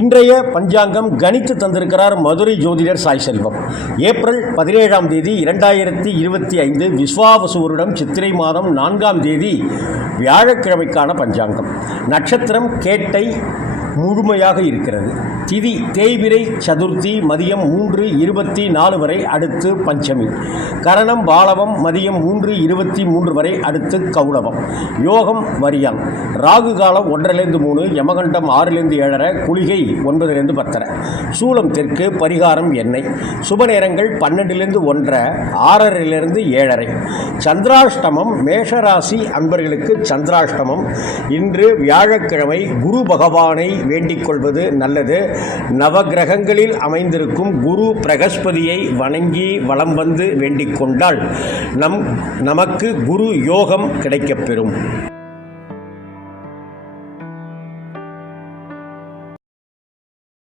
இன்றைய பஞ்சாங்கம் கணித்து தந்திருக்கிறார் மதுரை ஜோதிடர் சாய் செல்வம். ஏப்ரல் 17ஆம் தேதி 2025 விஸ்வாவசு வருடம் சித்திரை மாதம் 4ஆம் தேதி வியாழக்கிழமைக்கான பஞ்சாங்கம். நட்சத்திரம் கேட்டை முழுமையாக இருக்கிறது. திதி தேய்பிரை சதுர்த்தி மதியம் 3:24 வரை, அடுத்து பஞ்சமி. கரணம் பாலவம் மதியம் 3:23 வரை, அடுத்து கௌளவம். யோகம் வரியான். ராகு காலம் 1:03, யமகண்டம் 6:7, குளிகை 9:10. சூலம் தெற்கு. பரிகாரம் எண்ணெய். சுப நேரங்கள் 12:1, 6:30, 7:30. சந்திராஷ்டமம். மேஷராசி அன்பர்களுக்கு சந்திராஷ்டமம். இன்று வியாழக்கிழமை. குரு பகவானை வேண்டிக் கொள்வது நல்லது. நவகிரகங்களில் அமைந்திருக்கும் குரு பிரகஸ்பதியை வணங்கி வலம் வந்து வேண்டிக் கொண்டால் நமக்கு குரு யோகம் கிடைக்கப்பெறும்.